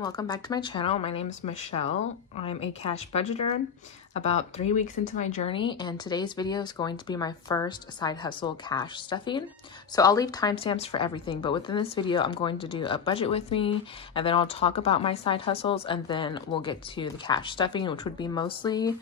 everyone, welcome back to my channel. My name is Michelle. I'm a cash budgeter about 3 weeks into my journey, and today's video is going to be my first side hustle cash stuffing. So I'll leave timestamps for everything, but within this video I'm going to do a budget with me, and then I'll talk about my side hustles, and then we'll get to the cash stuffing, which would be mostly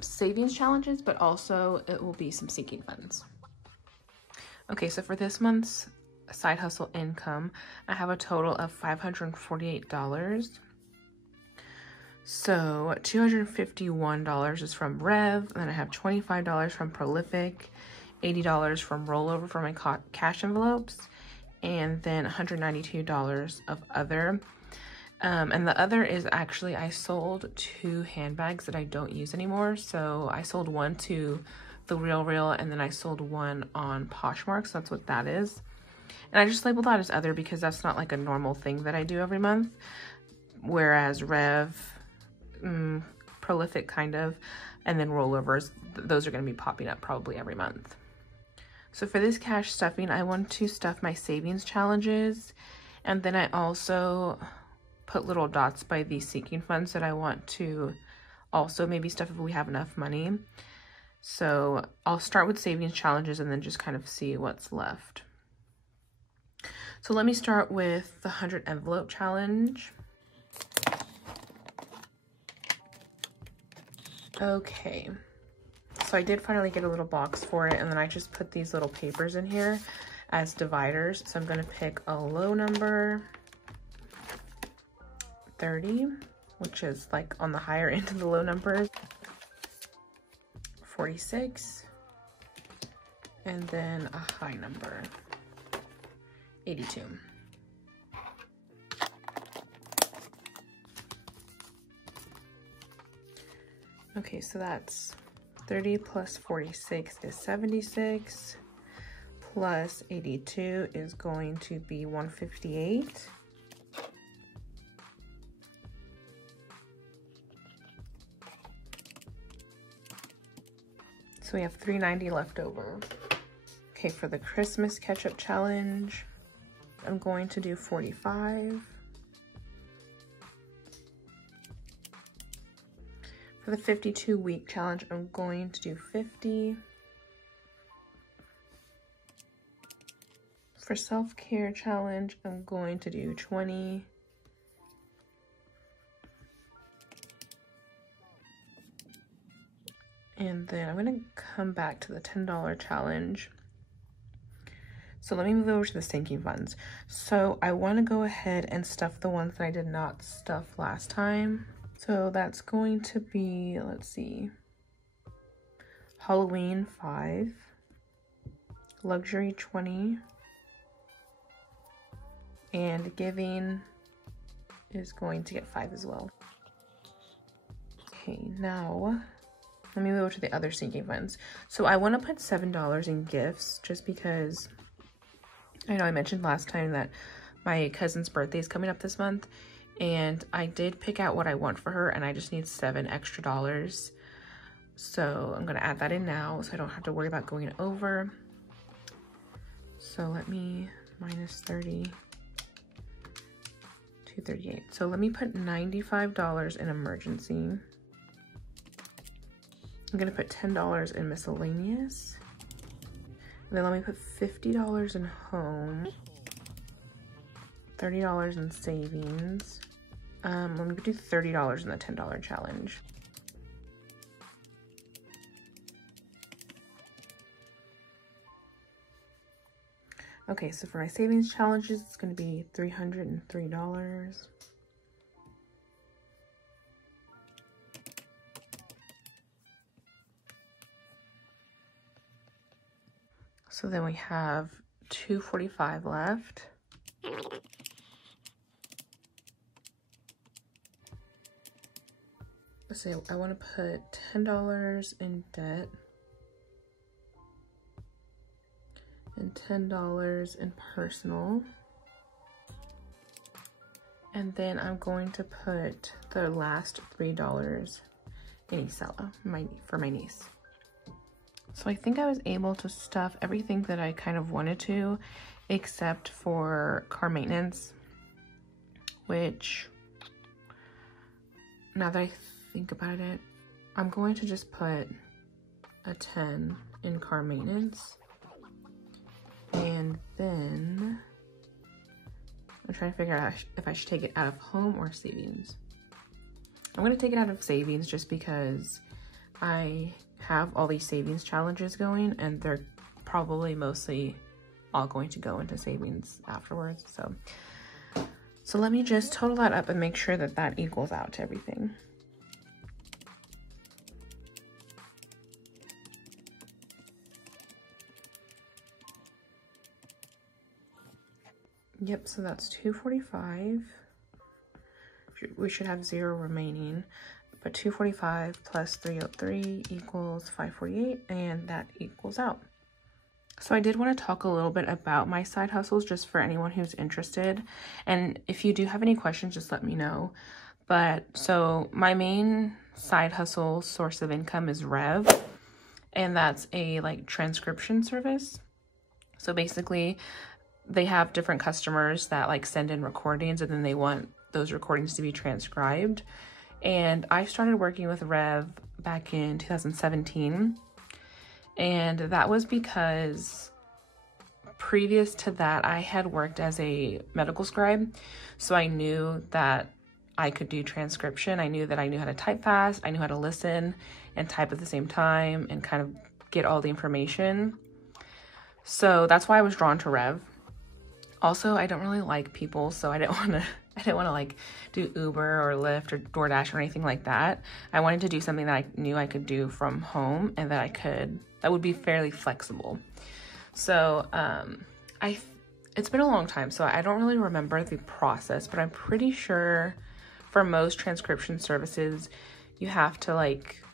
savings challenges, but also it will be some sinking funds. Okay, so for this month's side hustle income, I have a total of $548. So $251 is from Rev, and then I have $25 from Prolific, $80 from rollover from my cash envelopes, and then $192 of other. And the other is actually I sold 2 handbags that I don't use anymore. So I sold one to the RealReal, and then I sold one on Poshmark, so that's what that is. And I just labeled that as other because that's not like a normal thing that I do every month. Whereas Rev, Prolific kind of, and then rollovers, those are going to be popping up probably every month. So for this cash stuffing, I want to stuff my savings challenges. And then I also put little dots by these sinking funds that I want to also maybe stuff if we have enough money. So I'll start with savings challenges and then just kind of see what's left. So let me start with the 100 envelope challenge. Okay, so I did finally get a little box for it, and then I just put these little papers in here as dividers. So I'm gonna pick a low number, 30, which is like on the higher end of the low numbers, 46, and then a high number, 82. Okay, so that's 30 plus 46 is 76, plus 82 is going to be 158. So we have 390 left over. Okay, for the Christmas catch-up challenge, I'm going to do 45. For the 52-week challenge, I'm going to do 50. For self-care challenge, I'm going to do 20. And then I'm going to come back to the $10 challenge. So let me move over to the sinking funds. So I want to go ahead and stuff the ones that I did not stuff last time. So that's going to be, let's see, Halloween 5, luxury 20, and giving is going to get 5 as well. Okay, now let me move over to the other sinking funds. So I want to put $7 in gifts just because I know I mentioned last time that my cousin's birthday is coming up this month, and I did pick out what I want for her, and I just need $7 extra. So I'm gonna add that in now so I don't have to worry about going over. So let me minus 30, 238. So let me put $95 in emergency. I'm gonna put $10 in miscellaneous. And then let me put $50 in home, $30 in savings. Let me do $30 in the $10 challenge. Okay, so for my savings challenges, it's going to be $303. So then we have $245 left. So I want to put $10 in debt and $10 in personal. And then I'm going to put the last $3 in Isella for my niece. So I think I was able to stuff everything that I kind of wanted to, except for car maintenance, which, now that I think about it, I'm going to just put a 10 in car maintenance. And then I'm trying to figure out if I should take it out of home or savings. I'm going to take it out of savings just because I have all these savings challenges going, and they're probably mostly all going to go into savings afterwards. So let me just total that up and make sure that that equals out to everything. Yep, so that's 245. We should have 0 remaining, but 245 plus 303 equals 548, and that equals out. So I did want to talk a little bit about my side hustles just for anyone who's interested. And if you do have any questions, just let me know. But so my main side hustle source of income is Rev, and that's a like transcription service. So basically they have different customers that like send in recordings, and then they want those recordings to be transcribed. And I started working with Rev back in 2017. And that was because previous to that, I had worked as a medical scribe. So I knew that I could do transcription. I knew that I knew how to type fast. I knew how to listen and type at the same time and kind of get all the information. So that's why I was drawn to Rev. Also, I don't really like people, so I didn't want to like do Uber or Lyft or DoorDash or anything like that. I wanted to do something that I knew I could do from home and that would be fairly flexible. So it's been a long time, so I don't really remember the process, but I'm pretty sure for most transcription services, you have to like,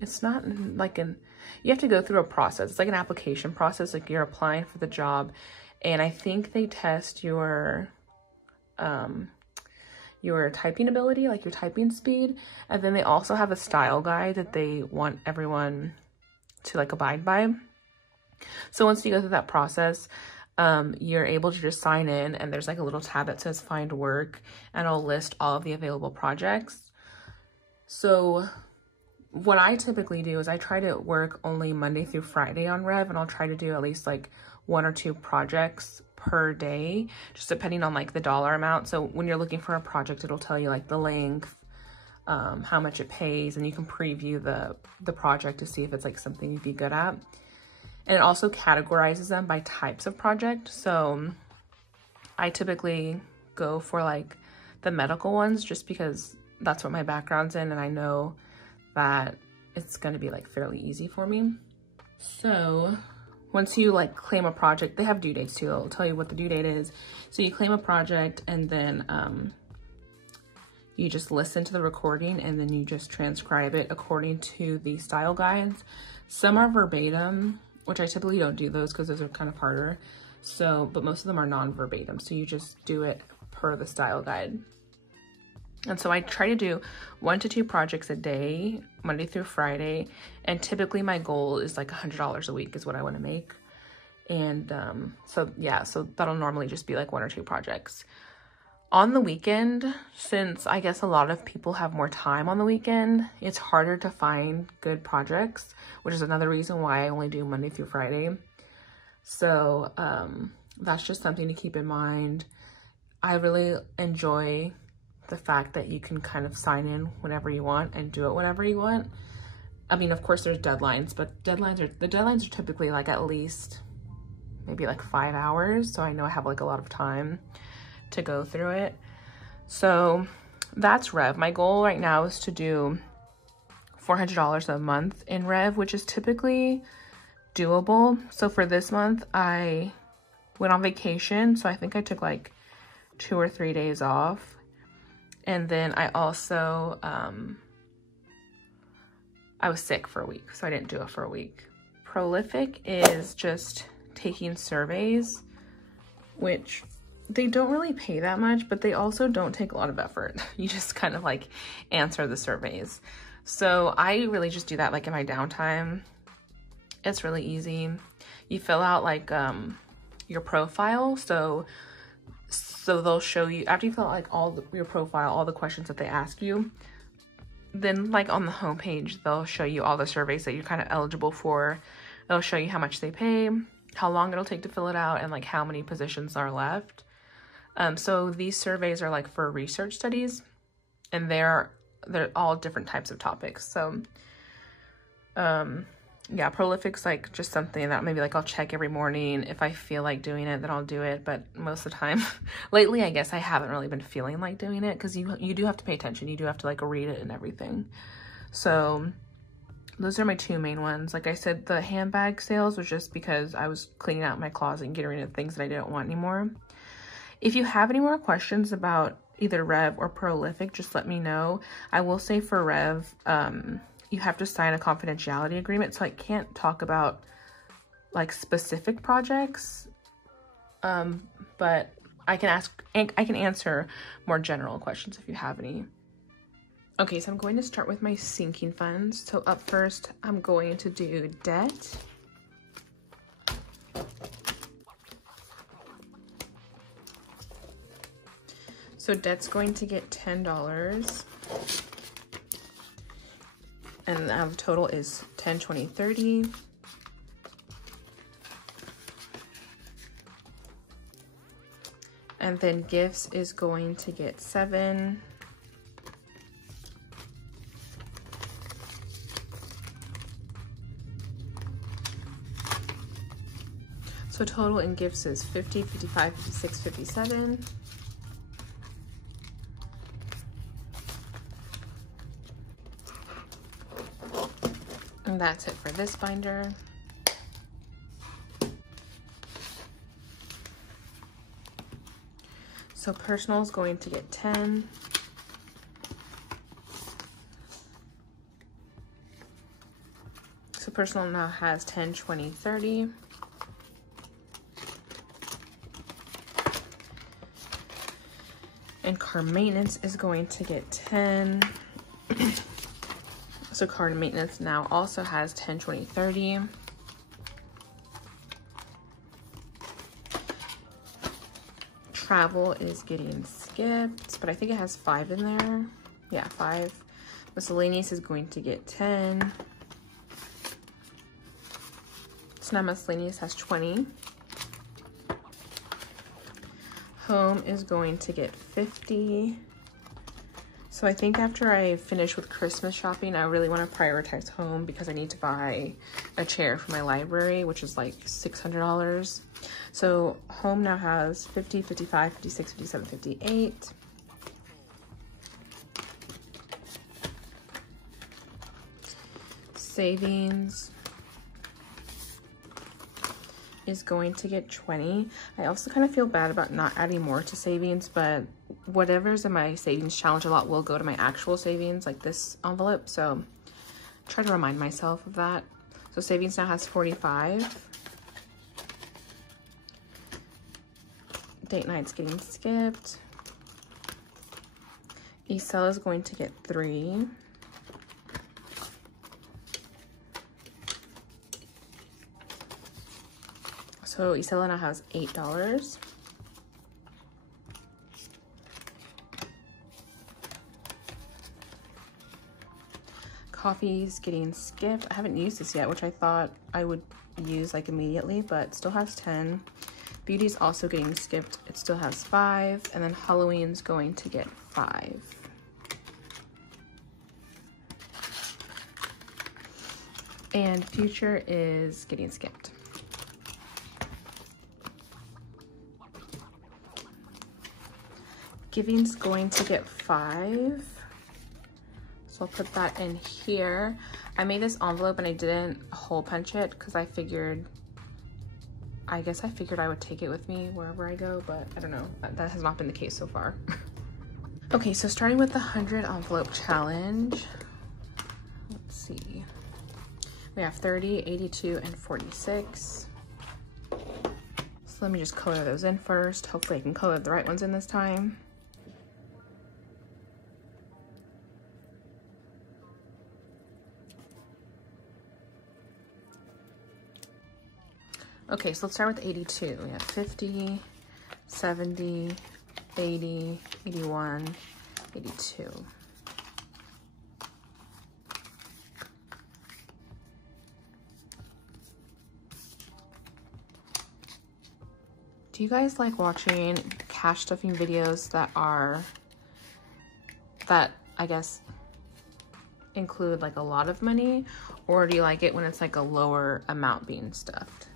it's not like you have to go through a process. It's like an application process, like you're applying for the job. And I think they test your typing ability, like your typing speed. And then they also have a style guide that they want everyone to like abide by. So once you go through that process, you're able to just sign in, and there's like a little tab that says find work, and it'll list all of the available projects. So what I typically do is I try to work only Monday through Friday on Rev, and I'll try to do at least like 1 or 2 projects per day, just depending on like the dollar amount. So when you're looking for a project, it'll tell you like the length, how much it pays, and you can preview the project to see if it's like something you'd be good at. And it also categorizes them by types of project. So I typically go for like the medical ones just because that's what my background's in, and I know that it's going to be like fairly easy for me. So once you like claim a project, they have due dates too. It'll tell you what the due date is. So you claim a project, and then you just listen to the recording, and then you just transcribe it according to the style guides. Some are verbatim, which I typically don't do those because those are kind of harder. So, but most of them are non-verbatim. So you just do it per the style guide. And so I try to do 1 to 2 projects a day, Monday through Friday. And typically my goal is like $100 a week is what I want to make. And so yeah, so that'll normally just be like 1 or 2 projects. On the weekend, since I guess a lot of people have more time on the weekend, it's harder to find good projects, which is another reason why I only do Monday through Friday. So that's just something to keep in mind. I really enjoy the fact that you can kind of sign in whenever you want and do it whenever you want. I mean, of course there's deadlines, but the deadlines are typically like at least maybe like 5 hours. So I know I have like a lot of time to go through it. So that's Rev. My goal right now is to do $400 a month in Rev, which is typically doable. So for this month, I went on vacation. So I think I took like 2 or 3 days off. And then I also, I was sick for a week, so I didn't do it for a week. Prolific is just taking surveys, which they don't really pay that much, but they also don't take a lot of effort. You just kind of like answer the surveys. So I really just do that like in my downtime. It's really easy. You fill out like your profile. So So they'll show you, after you fill out like your profile, all the questions that they ask you, then like on the homepage, they'll show you all the surveys that you're kind of eligible for. They'll show you how much they pay, how long it'll take to fill it out, and like how many positions are left. So these surveys are like for research studies, and they're all different types of topics. So yeah, prolific's like just something that maybe like I'll check every morning. If I feel like doing it, then I'll do it. But most of the time, lately, I guess I haven't really been feeling like doing it, because you do have to pay attention. You do have to like read it and everything. So those are my two main ones. Like I said, the handbag sales was just because I was cleaning out my closet and getting rid of things that I didn't want anymore. If you have any more questions about either Rev or Prolific, just let me know. I will say for Rev, you have to sign a confidentiality agreement, so I can't talk about like specific projects, but I can answer more general questions if you have any. Okay, so I'm going to start with my sinking funds. So up first, I'm going to do debt. So debt's going to get $10. And the total is 10, 20, 30. And then gifts is going to get 7. So total in gifts is 50, 55, 56, 57. And that's it for this binder. So personal is going to get 10. So personal now has 10, 20, 30. And car maintenance is going to get 10. So car maintenance now also has 10, 20, 30. Travel is getting skipped, but I think it has 5 in there. Yeah, 5. Miscellaneous is going to get 10. So now miscellaneous has 20. Home is going to get 50. So I think after I finish with Christmas shopping, I really want to prioritize home, because I need to buy a chair for my library, which is like $600. So home now has 50, 55, 56, 57, 58. Savings is going to get 20. I also kind of feel bad about not adding more to savings, but whatever's in my savings challenge a lot will go to my actual savings, like this envelope. So try to remind myself of that. So savings now has 45. Date night's getting skipped. ESL is going to get 3. So Isela now has $8. Coffee's getting skipped. I haven't used this yet, which I thought I would use like immediately, but still has 10. Beauty's also getting skipped. It still has 5. And then Halloween's going to get 5. And Future is getting skipped. Giving's going to get 5. So I'll put that in here. I made this envelope and I didn't hole punch it because I guess I figured I would take it with me wherever I go, but I don't know. That has not been the case so far. Okay, so starting with the 100 envelope challenge. Let's see. We have 30, 82, and 46. So let me just color those in first. Hopefully I can color the right ones in this time. Okay, so let's start with 82. We have 50, 70, 80, 81, 82. Do you guys like watching cash stuffing videos that I guess include like a lot of money, or do you like it when it's like a lower amount being stuffed,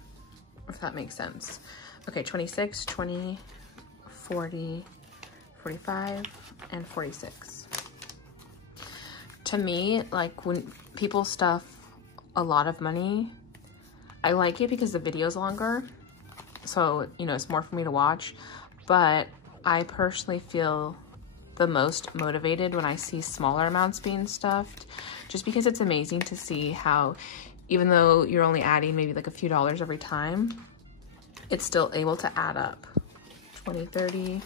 if that makes sense? Okay, 26, 20, 40, 45, and 46. To me, like when people stuff a lot of money, I like it because the video's longer. So, you know, it's more for me to watch, but I personally feel the most motivated when I see smaller amounts being stuffed, just because it's amazing to see how, even though you're only adding maybe like a few dollars every time, it's still able to add up. 20, 30.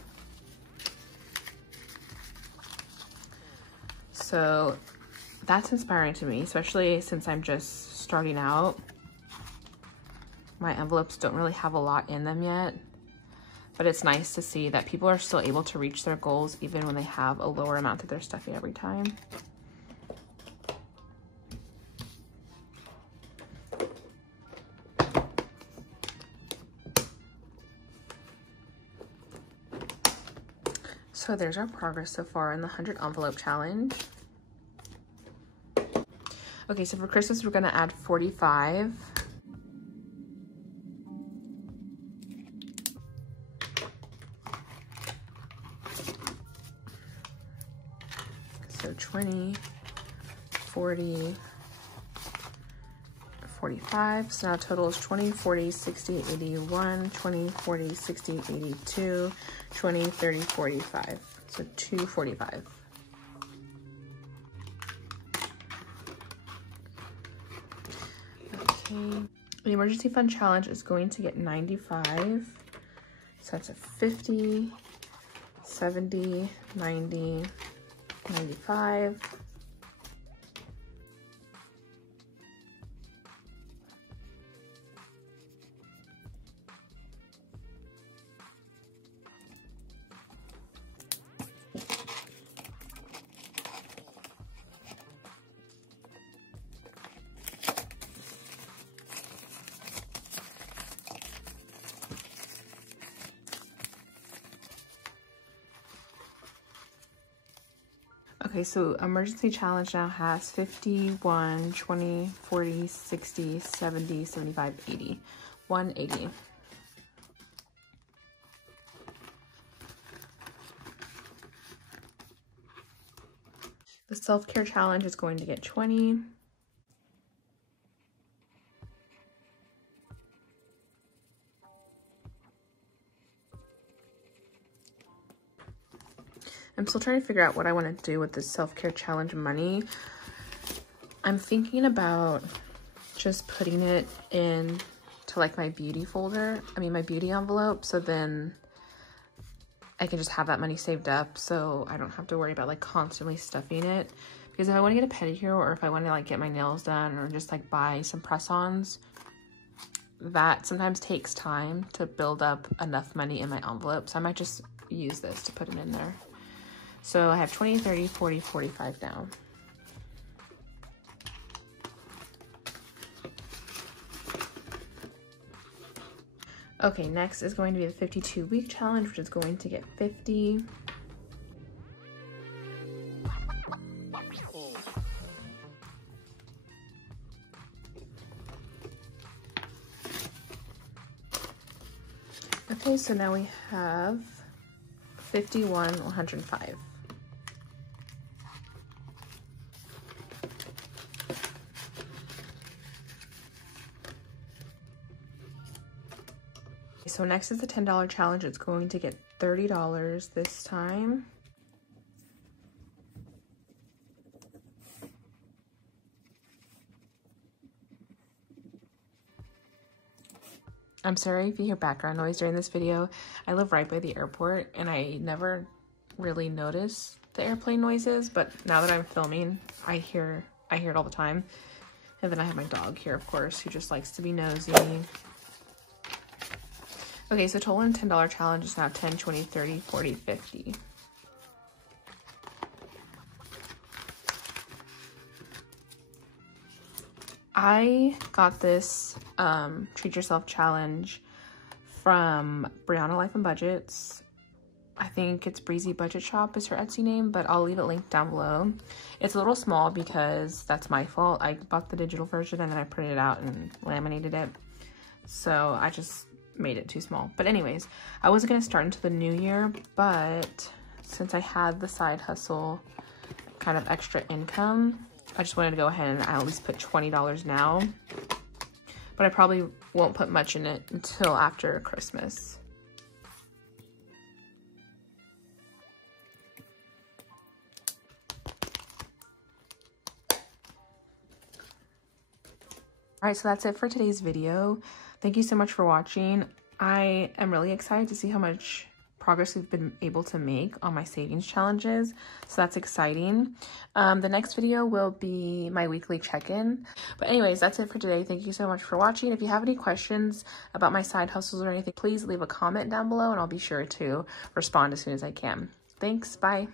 So that's inspiring to me, especially since I'm just starting out. My envelopes don't really have a lot in them yet, but it's nice to see that people are still able to reach their goals even when they have a lower amount that they're stuffing every time. So there's our progress so far in the 100 envelope challenge. Okay, so for Christmas, we're gonna add 45. So 20, 40, 45. So now total is 20, 40, 60, 81, 20, 40, 60, 82, 20, 30, 45. So 245. Okay. The emergency fund challenge is going to get 95. So that's a 50, 70, 90, 95. Okay, so emergency challenge now has 51, 20, 40, 60, 70, 75, 80. 180. The self-care challenge is going to get 20. I'm still trying to figure out what I want to do with this self-care challenge money. I'm thinking about just putting it in to like my beauty folder, my beauty envelope, so then I can just have that money saved up so I don't have to worry about like constantly stuffing it. Because if I want to get a pedicure, or if I want to like get my nails done, or just like buy some press-ons, that sometimes takes time to build up enough money in my envelope. So I might just use this to put it in there. So I have 20, 30, 40, 45 down. Okay, next is going to be the 52-week challenge, which is going to get 50. Okay, so now we have 51, 105. So next is the $10 challenge. It's going to get $30 this time. I'm sorry if you hear background noise during this video. I live right by the airport and I never really notice the airplane noises, but now that I'm filming, I hear it all the time. And then I have my dog here, of course, who just likes to be nosy. Okay, so total in $10 challenge is now 10, 20, 30, 40, 50. I got this Treat Yourself challenge from Brianna Life and Budgets. I think it's Breezy Budget Shop is her Etsy name, but I'll leave it linked down below. It's a little small because that's my fault. I bought the digital version and then I printed it out and laminated it. So I just made it too small. But anyways, I wasn't going to start until the new year, but since I had the side hustle kind of extra income, I just wanted to go ahead and I at least put $20 now. But I probably won't put much in it until after Christmas. Alright, so that's it for today's video. Thank you so much for watching. I am really excited to see how much progress we've been able to make on my savings challenges. So that's exciting. The next video will be my weekly check-in. But anyways, that's it for today. Thank you so much for watching. If you have any questions about my side hustles or anything, please leave a comment down below and I'll be sure to respond as soon as I can. Thanks. Bye.